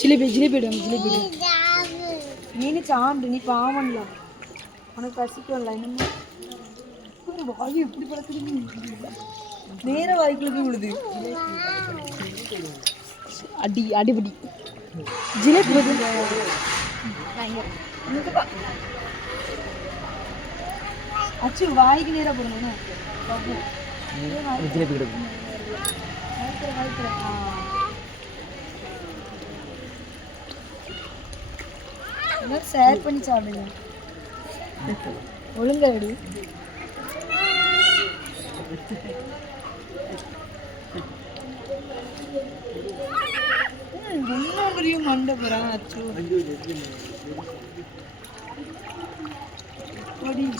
ஜிலேபி ஜிலேபி ஜிலேபி நீனு சாப்பிடு, நீ பாவம்ல, உனக்கு பசிக்கும்ல. இன்னும் வாயு எப்படி பழக்குது, நேர வாய்க்குள்ளே விழுது. அடி அடிபடி ஜிலேபி அச்சு வாய்க்கு நேராக போடணும். ஜிலேபி கிடைக்கும் ஷேர் பண்ணி சாப்பிடுங்க. ஒழுங்கா எடு. பெரிய மண்டை போறான். அச்சு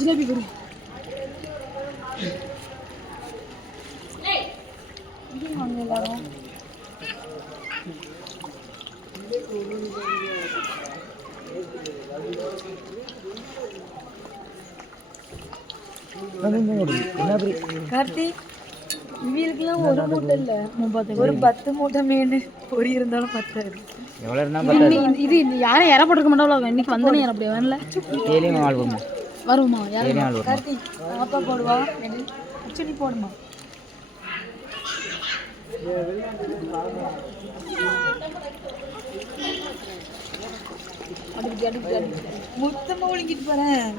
ஜிலேபி கொடு. வாங்க எல்லாரும். கார்த்தி, இவங்களுக்குலாம் ஒரு மூட்டை இல்லை, ஒரு 10 மூட்டை மீன் பொறி இருந்தாலும் பத்தாது. இது யாரும் இறப்பட்டிருக்க மாட்டாங்களோ. இன்னைக்கு வந்தோன்னே யாரும் அப்படி வரல. வருமா யாரும்? கார்த்தி பாப்பா போடுவா, அச்சடி போடுமா. மொத்தமாக ஒழுங்கிட்டு போறேன்.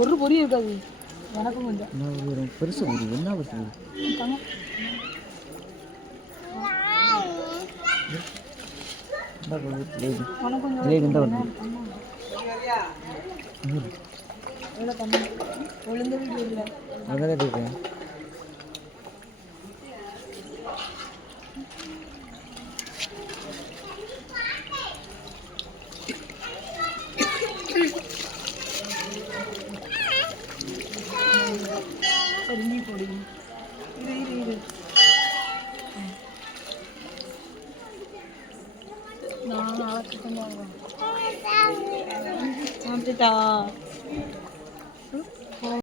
ஒரு பொரி இருக்காது. எனக்கும் கொஞ்சம் பெருசு பொரி என்ன பண்ணுறது. ஒழுங்கு வீடியோ இல்லை. நீ போடு. இரு நான் நாளைக்கு கொஞ்சம் சாப்பிட்டுட்டா.